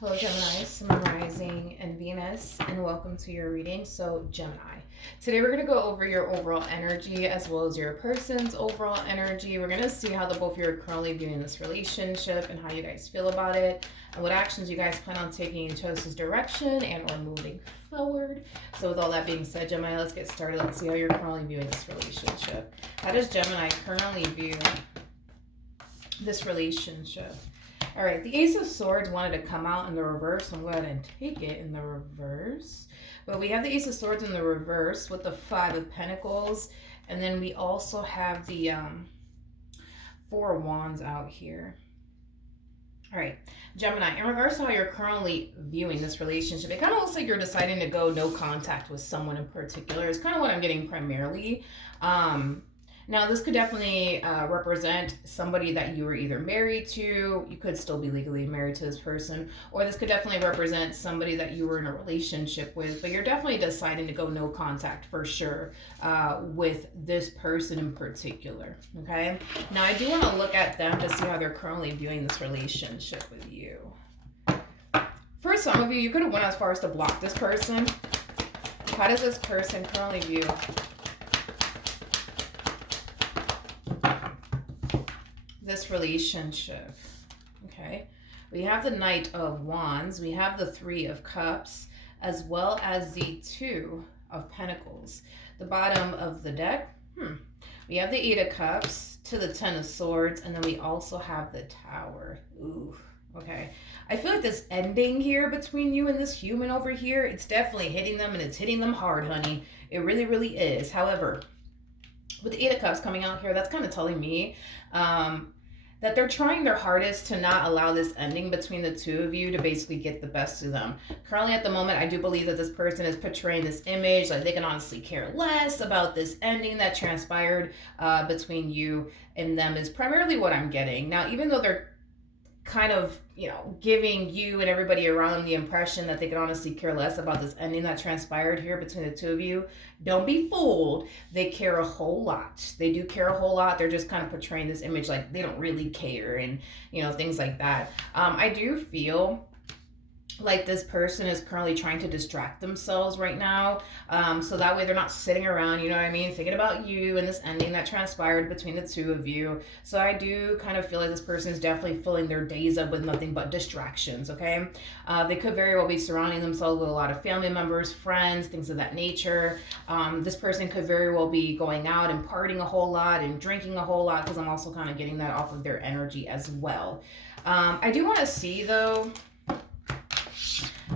Hello, Gemini, Sun Rising, and Venus, and welcome to your reading. So, Gemini, today we're going to go over your overall energy as well as your person's overall energy. We're going to see how the both of you are currently viewing this relationship and how you guys feel about it, and what actions you guys plan on taking in Chose's direction and or moving forward. So, with all that being said, Gemini, let's get started. Let's see how you're currently viewing this relationship. How does Gemini currently view this relationship? All right, the Ace of Swords wanted to come out in the reverse, so I'm going to go ahead and take it in the reverse. But we have the Ace of Swords in the reverse with the Five of Pentacles, and then we also have the Four of Wands out here. All right, Gemini, in regards to how you're currently viewing this relationship, it kind of looks like you're deciding to go no contact with someone in particular. It's kind of what I'm getting primarily. Now, this could definitely represent somebody that you were either married to. You could still be legally married to this person. Or this could definitely represent somebody that you were in a relationship with. But you're definitely deciding to go no contact for sure with this person in particular. Okay? Now, I do want to look at them to see how they're currently viewing this relationship with you. For some of you, you could have went as far as to block this person. How does this person currently view this relationship? Okay, we have the Knight of Wands, we have the Three of Cups, as well as the Two of Pentacles. The bottom of the deck, we have the Eight of Cups to the Ten of Swords, and then we also have the Tower. Ooh, okay. I feel like this ending here between you and this human over here, it's definitely hitting them, and it's hitting them hard, honey. It really, really is. However, with the Eight of Cups coming out here, that's kind of telling me that they're trying their hardest to not allow this ending between the two of you to basically get the best of them. Currently at the moment, I do believe that this person is portraying this image like they can honestly care less about this ending that transpired between you and them is primarily what I'm getting. Now, even though they're kind of, giving you and everybody around them the impression that they could honestly care less about this ending that transpired here between the two of you, don't be fooled. They care a whole lot. They do care a whole lot. They're just kind of portraying this image like they don't really care and, things like that. I do feel like this person is currently trying to distract themselves right now. So that way they're not sitting around, thinking about you and this ending that transpired between the two of you. So I do kind of feel like this person is definitely filling their days up with nothing but distractions, okay? They could very well be surrounding themselves with a lot of family members, friends, things of that nature. This person could very well be going out and partying a whole lot and drinking a whole lot, because I'm also kind of getting that off of their energy as well. I do want to see, though,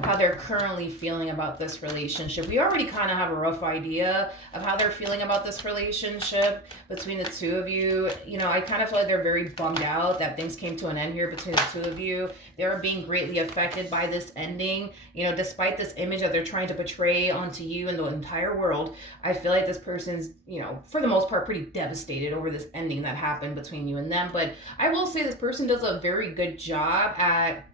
how they're currently feeling about this relationship. We already kind of have a rough idea of how they're feeling about this relationship between the two of you. I kind of feel like they're very bummed out that things came to an end here between the two of you. They're being greatly affected by this ending. Despite this image that they're trying to portray onto you and the entire world, I feel like this person's, for the most part, pretty devastated over this ending that happened between you and them. But I will say this person does a very good job at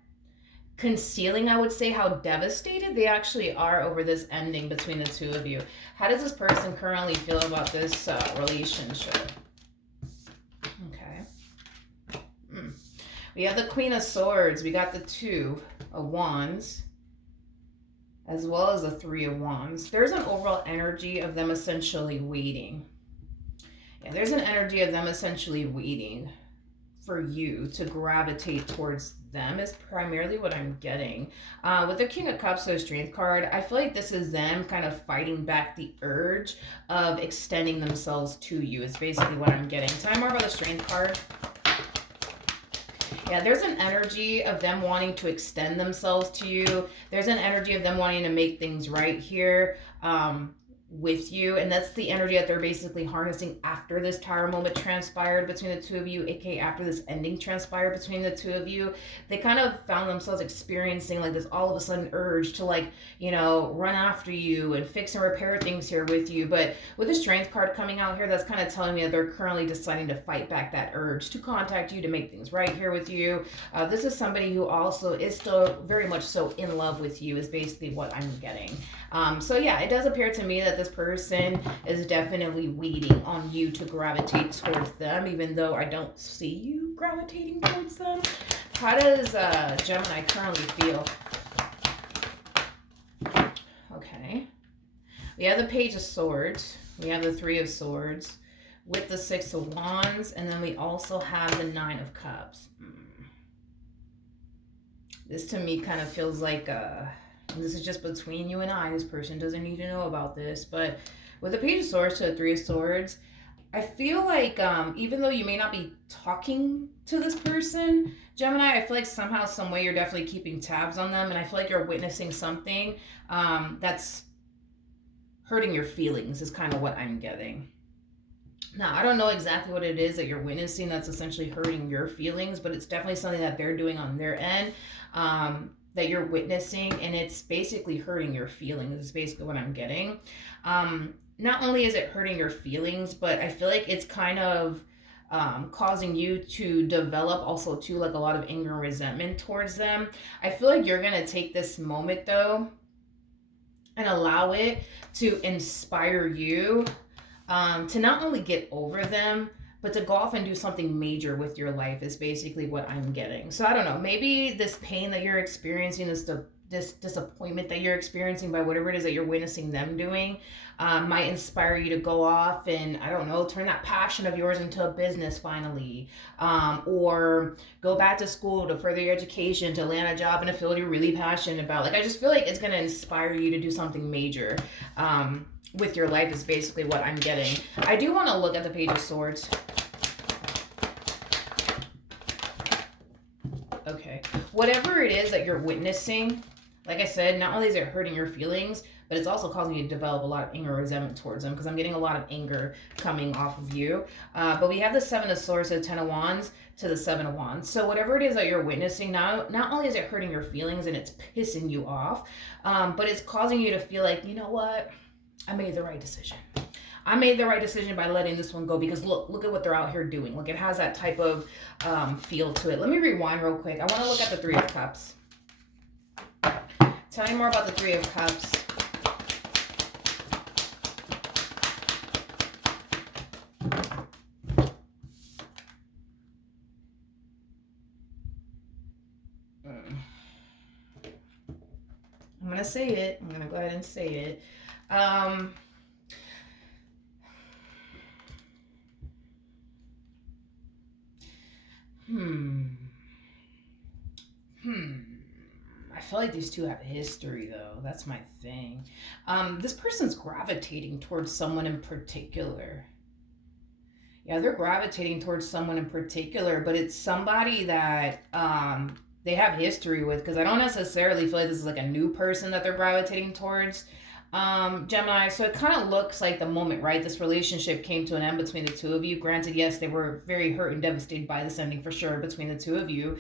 concealing, I would say, how devastated they actually are over this ending between the two of you. How does this person currently feel about this relationship? Okay. We have the Queen of Swords. We got the Two of Wands, as well as the Three of Wands. There's an overall energy of them essentially waiting. Yeah, there's an energy of them essentially waiting for you to gravitate towards them is primarily what I'm getting. With the King of Cups, so Strength card, I feel like this is them kind of fighting back the urge of extending themselves to you is basically what I'm getting. Tell me more about the Strength card. Yeah, there's an energy of them wanting to extend themselves to you. There's an energy of them wanting to make things right here with you, and that's the energy that they're basically harnessing after this Tower moment transpired between the two of you, aka after this ending transpired between the two of you. They kind of found themselves experiencing like this all of a sudden urge to run after you and fix and repair things here with you. But with the Strength card coming out here, that's kind of telling me that they're currently deciding to fight back that urge to contact you, to make things right here with you. This is somebody who also is still very much so in love with you is basically what I'm getting. So yeah, it does appear to me that this person is definitely waiting on you to gravitate towards them, even though I don't see you gravitating towards them. How does Gemini currently feel? Okay. We have the Page of Swords. We have the Three of Swords with the Six of Wands. And then we also have the Nine of Cups. This to me kind of feels like, this is just between you and I. This person doesn't need to know about this. But with the Page of Swords to the Three of Swords, I feel like even though you may not be talking to this person, Gemini, I feel like somehow, some way you're definitely keeping tabs on them. And I feel like you're witnessing something that's hurting your feelings is kind of what I'm getting. Now, I don't know exactly what it is that you're witnessing that's essentially hurting your feelings, but it's definitely something that they're doing on their end that you're witnessing, and it's basically hurting your feelings is basically what I'm getting. Not only is it hurting your feelings, but I feel like it's kind of causing you to develop also too like a lot of anger and resentment towards them. I feel like you're going to take this moment though and allow it to inspire you to not only get over them, but to go off and do something major with your life is basically what I'm getting. So I don't know, maybe this pain that you're experiencing, this disappointment that you're experiencing by whatever it is that you're witnessing them doing might inspire you to go off and, I don't know, turn that passion of yours into a business finally, or go back to school to further your education, to land a job in a field you're really passionate about. Like, I just feel like it's going to inspire you to do something major with your life is basically what I'm getting. I do want to look at the Page of Swords. Okay. Whatever it is that you're witnessing, like I said, not only is it hurting your feelings, but it's also causing you to develop a lot of anger and resentment towards them, because I'm getting a lot of anger coming off of you. But we have the Seven of Swords to the Ten of Wands to the Seven of Wands. So whatever it is that you're witnessing, not only is it hurting your feelings and it's pissing you off, but it's causing you to feel like, you know what? I made the right decision. I made the right decision by letting this one go, because look at what they're out here doing. Look, it has that type of feel to it. Let me rewind real quick. I want to look at the Three of Cups. Tell me more about the Three of Cups. I'm going to say it. I'm going to go ahead and say it. I feel like these two have history, though. That's my thing. This person's gravitating towards someone in particular. Yeah, they're gravitating towards someone in particular, but it's somebody that they have history with, because I don't necessarily feel like this is like a new person that they're gravitating towards. Gemini, so it kind of looks like the moment, right, this relationship came to an end between the two of you. Granted, yes, they were very hurt and devastated by this ending for sure between the two of you.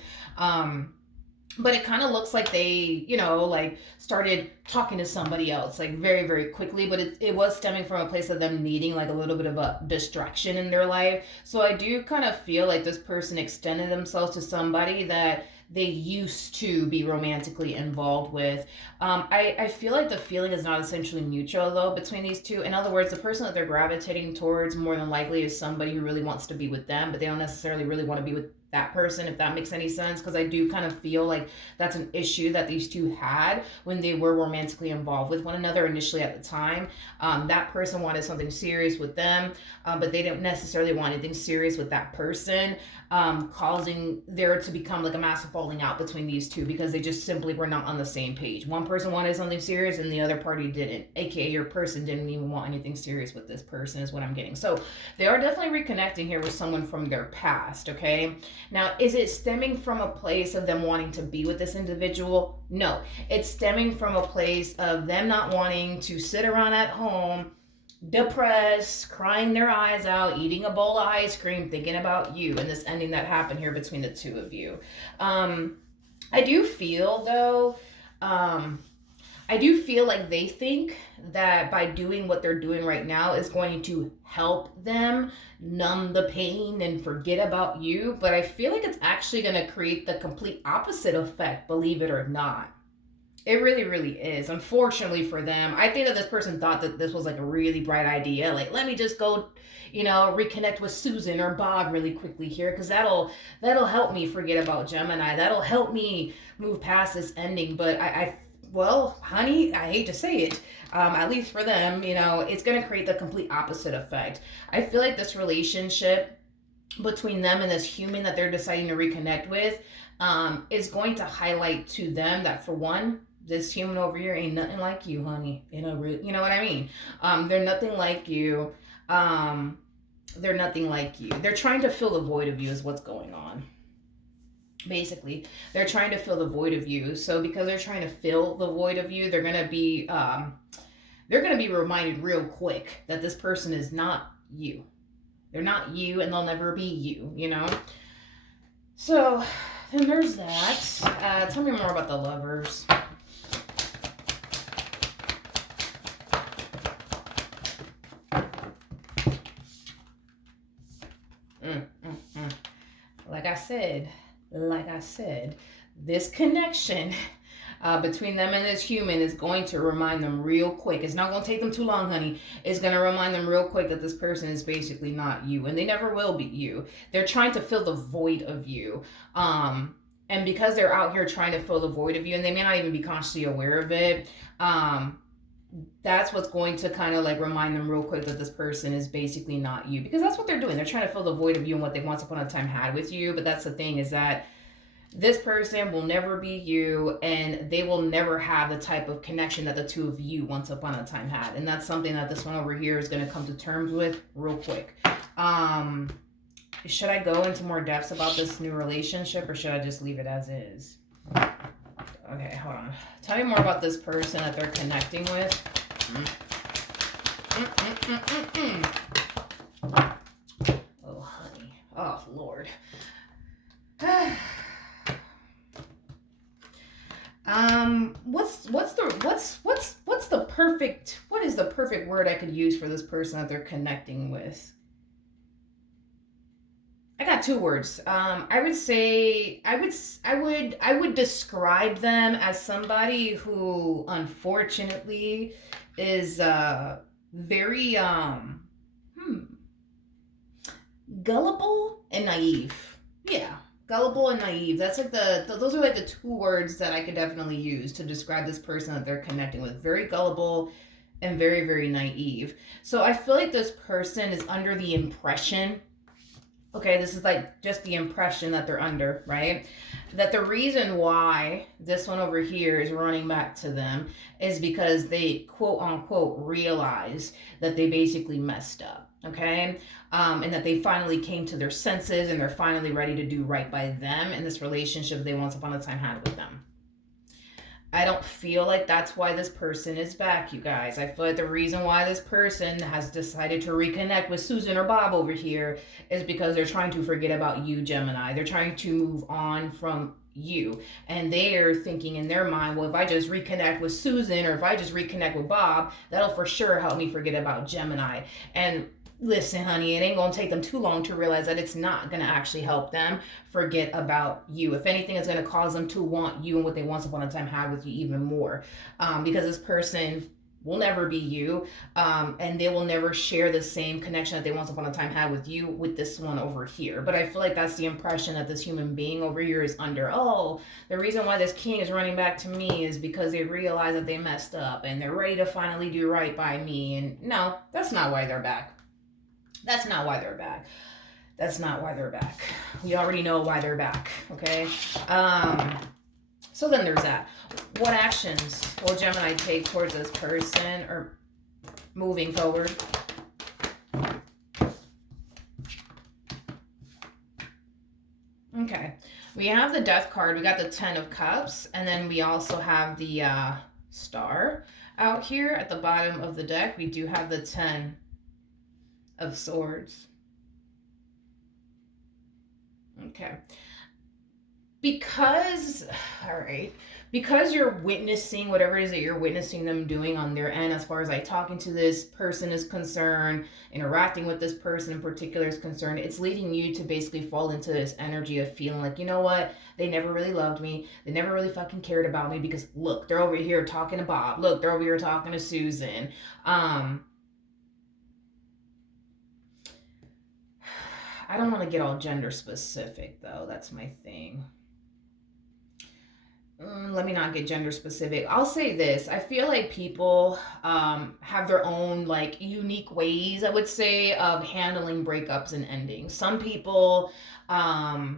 But it kind of looks like they, like started talking to somebody else, like very, very quickly. But it was stemming from a place of them needing like a little bit of a distraction in their life. So I do kind of feel like this person extended themselves to somebody that they used to be romantically involved with. I feel like the feeling is not essentially mutual, though, between these two. In other words, the person that they're gravitating towards more than likely is somebody who really wants to be with them, but they don't necessarily really want to be with that person, if that makes any sense, because I do kind of feel like that's an issue that these two had when they were romantically involved with one another initially at the time. That person wanted something serious with them, but they didn't necessarily want anything serious with that person, causing there to become like a massive falling out between these two, because they just simply were not on the same page. One person wanted something serious and the other party didn't, aka your person didn't even want anything serious with this person, is what I'm getting. So they are definitely reconnecting here with someone from their past, okay? Now, is it stemming from a place of them wanting to be with this individual? No, it's stemming from a place of them not wanting to sit around at home, depressed, crying their eyes out, eating a bowl of ice cream, thinking about you and this ending that happened here between the two of you. I do feel, though, I do feel like they think that by doing what they're doing right now is going to help them numb the pain and forget about you. But I feel like it's actually going to create the complete opposite effect, believe it or not. It really, really is. Unfortunately for them, I think that this person thought that this was like a really bright idea. Like, let me just go, reconnect with Susan or Bob really quickly here, because that'll help me forget about Gemini. That'll help me move past this ending. But well, honey, I hate to say it. At least for them, it's gonna create the complete opposite effect. I feel like this relationship between them and this human that they're deciding to reconnect with is going to highlight to them that, for one, this human over here ain't nothing like you, honey. You know what I mean? They're nothing like you. They're nothing like you. They're trying to fill the void of you is what's going on. Basically, they're trying to fill the void of you. So because they're trying to fill the void of you, they're gonna be reminded real quick that this person is not you. They're not you, and they'll never be you. So then there's that. Tell me more about the lovers. Like I said, this connection between them and this human is going to remind them real quick. It's not going to take them too long, honey. It's going to remind them real quick that this person is basically not you, and they never will be you. They're trying to fill the void of you. And because they're out here trying to fill the void of you, and they may not even be consciously aware of it, that's what's going to kind of like remind them real quick that this person is basically not you, because that's what they're doing. They're trying to fill the void of you and what they once upon a time had with you. But that's the thing, is that this person will never be you, and they will never have the type of connection that the two of you once upon a time had. And that's something that this one over here is going to come to terms with real quick. Should I go into more depths about this new relationship, or should I just leave it as is? Okay, hold on. Tell me more about this person that they're connecting with. Oh, honey. Oh, Lord. What is the perfect word I could use for this person that they're connecting with? I got two words. I would say I would describe them as somebody who, unfortunately, is very gullible and naive. Yeah, gullible and naive. That's like those are like the two words that I could definitely use to describe this person that they're connecting with. Very gullible and very, very naive. So I feel like this person is under the impression, okay, this is like just the impression that they're under, right? That the reason why this one over here is running back to them is because they, quote unquote, realize that they basically messed up, okay? And that they finally came to their senses, and they're finally ready to do right by them in this relationship they once upon a time had with them. I don't feel like that's why this person is back, you guys. I feel like the reason why this person has decided to reconnect with Susan or Bob over here is because they're trying to forget about you, Gemini. They're trying to move on from you. And they're thinking in their mind, well, if I just reconnect with Susan, or if I just reconnect with Bob, that'll for sure help me forget about Gemini. And listen, honey, it ain't gonna take them too long to realize that it's not gonna actually help them forget about you. If anything, it's gonna cause them to want you and what they once upon a time had with you even more, because this person will never be you, and they will never share the same connection that they once upon a time had with you with this one over here. But I feel like that's the impression that this human being over here is under. Oh, the reason why this king is running back to me is because they realize that they messed up and they're ready to finally do right by me. And no, that's not why they're back. That's not why they're back. That's not why they're back. We already know why they're back, okay? So then there's that. What actions will Gemini take towards this person, or moving forward? Okay. We have the Death card. We got the 10 of Cups. And then we also have the Star out here at the bottom of the deck. We do have the 10 of Swords. Okay. Because, all right, because you're witnessing whatever it is that you're witnessing them doing on their end, as far as like talking to this person is concerned, interacting with this person in particular is concerned, it's leading you to basically fall into this energy of feeling like, you know what, they never really loved me, they never really fucking cared about me, because look, they're over here talking to Bob, look, they're over here talking to Susan. I don't want to get all gender specific though, that's my thing. Let me not get gender specific. I'll say this. I feel like people have their own like unique ways, I would say, of handling breakups and endings. Some people like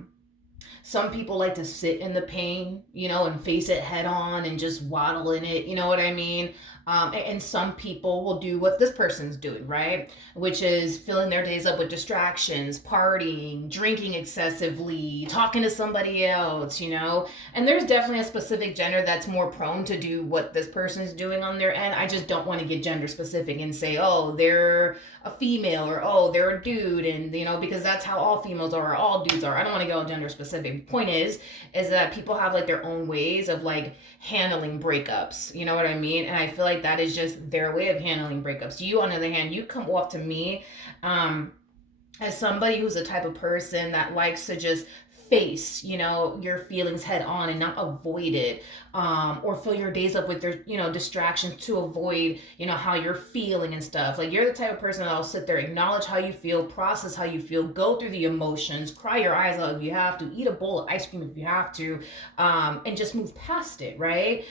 to sit in the pain, and face it head on and just waddle in it. You know what I mean? And some people will do what this person's doing, right? Which is filling their days up with distractions, partying, drinking excessively, talking to somebody else. And there's definitely a specific gender that's more prone to do what this person's doing on their end. I just don't want to get gender specific and say, oh, they're a female, or oh, they're a dude, and because that's how all females are, or all dudes are. I don't want to get all gender specific. Point is that people have like their own ways of like handling breakups. You know what I mean? And I feel like that is just their way of handling breakups. You, on the other hand, you come off to me as somebody who's the type of person that likes to just face your feelings head on and not avoid it, or fill your days up with their distractions to avoid how you're feeling and stuff. Like, you're the type of person that'll sit there, acknowledge how you feel, process how you feel, go through the emotions, cry your eyes out if you have to, eat a bowl of ice cream if you have to, and just move past it, right?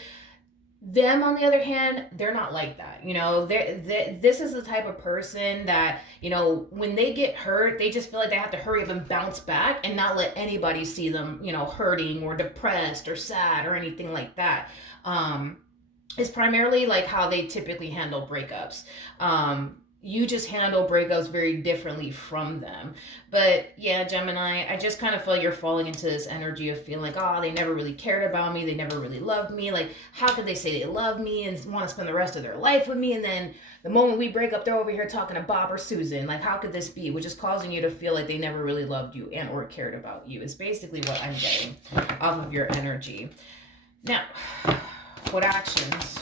Them, on the other hand, they're not like that. This is the type of person that, when they get hurt, they just feel like they have to hurry up and bounce back and not let anybody see them, hurting or depressed or sad or anything like that. It's primarily like how they typically handle breakups. You just handle breakups very differently from them. But yeah, Gemini, I just kind of feel like you're falling into this energy of feeling like, oh, they never really cared about me. They never really loved me. Like, how could they say they love me and want to spend the rest of their life with me? And then the moment we break up, they're over here talking to Bob or Susan. Like, how could this be? Which is causing you to feel like they never really loved you and or cared about you, is basically what I'm getting off of your energy. Now, what actions?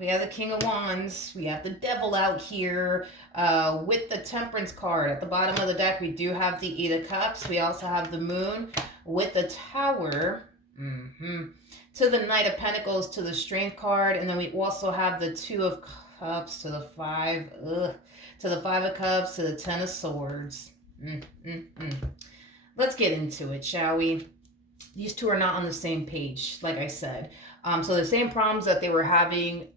We have the King of Wands. We have the Devil out here with the Temperance card. At the bottom of the deck, we do have the Eight of Cups. We also have the Moon with the Tower. To the Knight of Pentacles, to the Strength card. And then we also have the Two of Cups to the Five. To the Five of Cups, to the Ten of Swords. Let's get into it, shall we? These two are not on the same page, like I said. So the same problems that they were having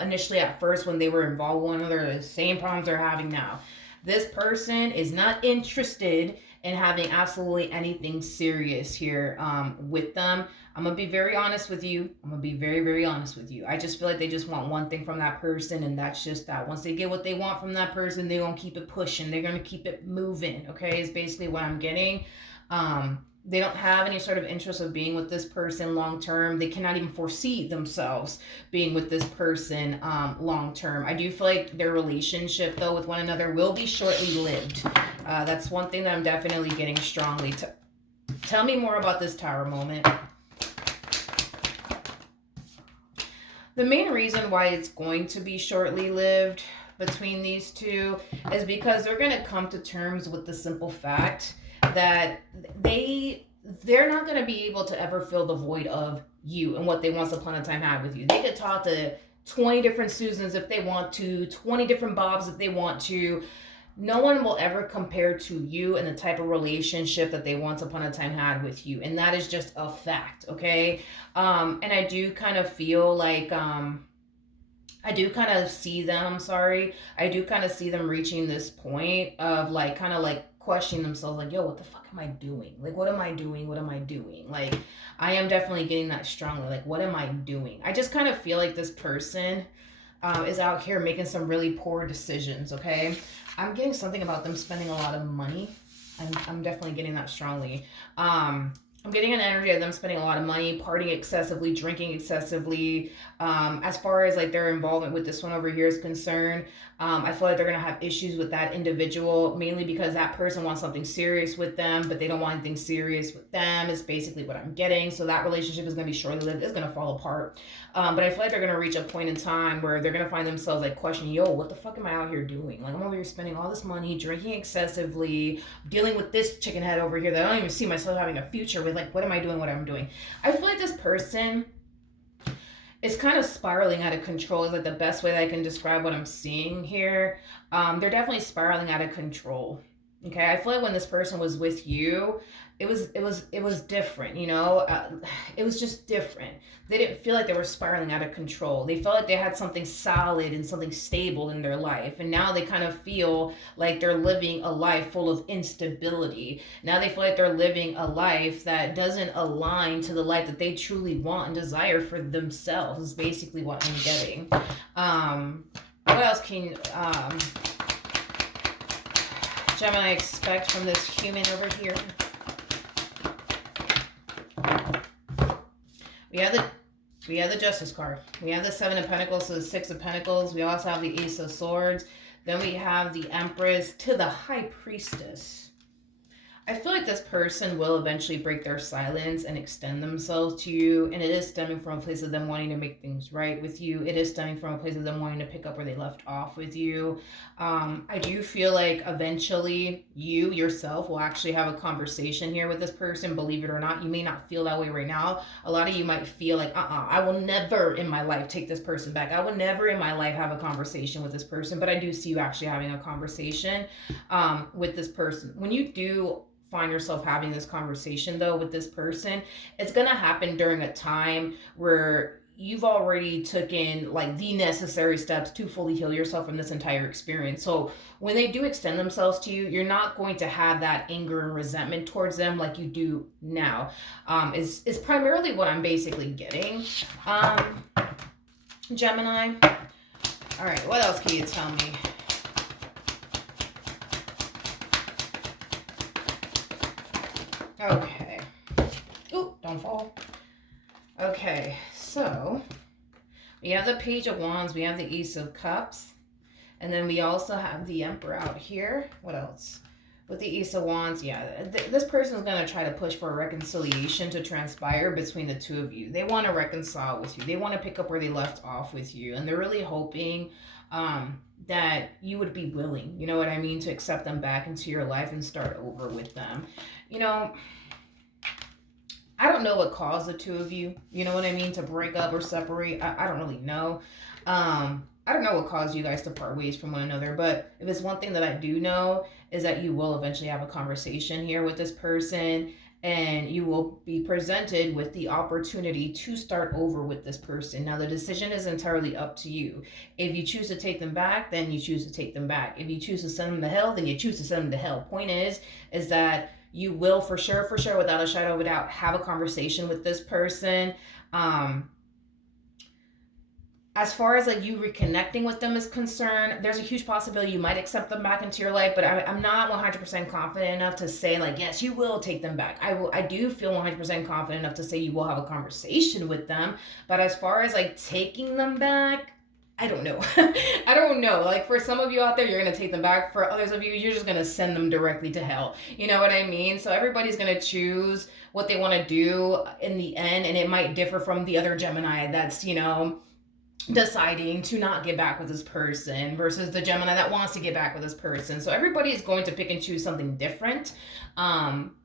initially at first when they were involved with one another are the same problems they're having now. This person is not interested in having absolutely anything serious here with them. I'm going to be very honest with you. I'm going to be very, very honest with you. I just feel like they just want one thing from that person, and that's just that. Once they get what they want from that person, they're going to keep it pushing. They're going to keep it moving, okay, is basically what I'm getting. They don't have any sort of interest of being with this person long term. They cannot even foresee themselves being with this person long term. I do feel like their relationship, though, with one another will be shortly lived. That's one thing that I'm definitely getting strongly. Tell me more about this Tower moment. The main reason why it's going to be shortly lived between these two is because they're going to come to terms with the simple fact that they're not going to be able to ever fill the void of you and what they once upon a time had with you. They could talk to 20 different Susans if they want to, 20 different Bobs if they want to. No one will ever compare to you and the type of relationship that they once upon a time had with you. And that is just a fact, okay? And I do kind of feel like, I do kind of see them reaching this point of like, kind of like questioning themselves, like, yo, what the fuck am I doing? Like, what am I doing? Like, I am definitely getting that strongly. Like, what am I doing? I just kind of feel like this person is out here making some really poor decisions, okay? I'm getting something about them spending a lot of money. I'm definitely getting that strongly. I'm getting an energy of them spending a lot of money, partying excessively, drinking excessively. As far as like their involvement with this one over here is concerned, I feel like they're gonna have issues with that individual, mainly because that person wants something serious with them, but they don't want anything serious with them. Is basically what I'm getting. So that relationship is gonna be short-lived. It's gonna fall apart. But I feel like they're gonna reach a point in time where they're gonna find themselves like questioning, "Yo, what the fuck am I out here doing? Like I'm over here spending all this money, drinking excessively, dealing with this chicken head over here that I don't even see myself having a future with. Like, what am I doing? What I'm doing?" I feel like this person is kind of spiraling out of control. Is like the best way that I can describe what I'm seeing here. They're definitely spiraling out of control. Okay, I feel like when this person was with you, it was different. It was just different. They didn't feel like they were spiraling out of control. They felt like they had something solid and something stable in their life, and now they kind of feel like they're living a life full of instability. Now they feel like they're living a life that doesn't align to the life that they truly want and desire for themselves. Is basically what I'm getting. What else can Gemini expect from this human over here? We have the Justice card. We have the Seven of Pentacles to the Six of Pentacles. We also have the Ace of Swords. Then we have the Empress to the High Priestess. I feel like this person will eventually break their silence and extend themselves to you. And it is stemming from a place of them wanting to make things right with you. It is stemming from a place of them wanting to pick up where they left off with you. I do feel like eventually you yourself will actually have a conversation here with this person. Believe it or not, you may not feel that way right now. A lot of you might feel like, I will never in my life take this person back. I will never in my life have a conversation with this person. But I do see you actually having a conversation with this person. When you do find yourself having this conversation though with this person, it's gonna happen during a time where you've already taken like the necessary steps to fully heal yourself from this entire experience. So when they do extend themselves to you, you're not going to have that anger and resentment towards them like you do now. Is primarily what I'm basically getting. Gemini. All right, what else can you tell me? Okay. Ooh, don't fall. Okay, so we have the Page of Wands, we have the Ace of Cups, and then we also have the Emperor out here. What else? With the Ace of Wands, yeah, this person is going to try to push for a reconciliation to transpire between the two of you. They want to reconcile with you. They want to pick up where they left off with you, and they're really hoping that you would be willing, you know what I mean, to accept them back into your life and start over with them. I don't know what caused the two of you, you know what I mean, to break up or separate. I don't really know. I don't know what caused you guys to part ways from one another, but if it's one thing that I do know is that you will eventually have a conversation here with this person, and you will be presented with the opportunity to start over with this person. Now, the decision is entirely up to you. If you choose to take them back, then you choose to take them back. If you choose to send them to hell, then you choose to send them to hell. Point is that you will for sure, without a shadow of a doubt, have a conversation with this person. As far as like you reconnecting with them is concerned, there's a huge possibility you might accept them back into your life, but I'm not 100% confident enough to say like, yes, you will take them back. I do feel 100% confident enough to say you will have a conversation with them, but as far as like taking them back, I don't know. I don't know. Like for some of you out there, you're going to take them back. For others of you, you're just going to send them directly to hell. You know what I mean? So everybody's going to choose what they want to do in the end, and it might differ from the other Gemini that's, deciding to not get back with this person versus the Gemini that wants to get back with this person. So everybody is going to pick and choose something different.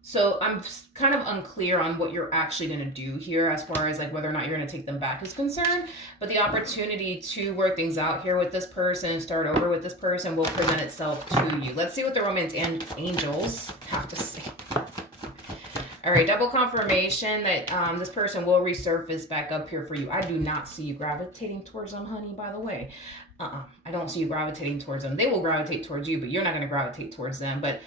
So I'm kind of unclear on what you're actually going to do here as far as like whether or not you're going to take them back is concerned. But the opportunity to work things out here with this person and start over with this person will present itself to you. Let's see what the romance and angels have to say. All right, double confirmation that this person will resurface back up here for you. I do not see you gravitating towards them, honey, by the way. I don't see you gravitating towards them. They will gravitate towards you, but you're not going to gravitate towards them. But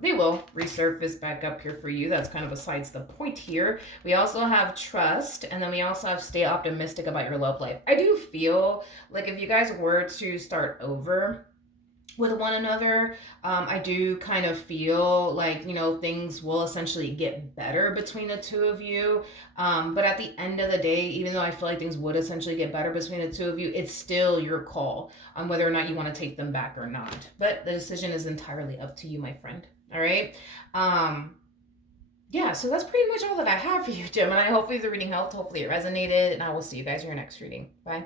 they will resurface back up here for you. That's kind of besides the point here. We also have trust, and then we also have stay optimistic about your love life. I do feel like if you guys were to start over with one another. I do kind of feel like, things will essentially get better between the two of you. But at the end of the day, even though I feel like things would essentially get better between the two of you, it's still your call on whether or not you want to take them back or not. But the decision is entirely up to you, my friend. All right. Yeah, so that's pretty much all that I have for you, Gemini. Hopefully the reading helped. Hopefully it resonated. And I will see you guys in your next reading. Bye.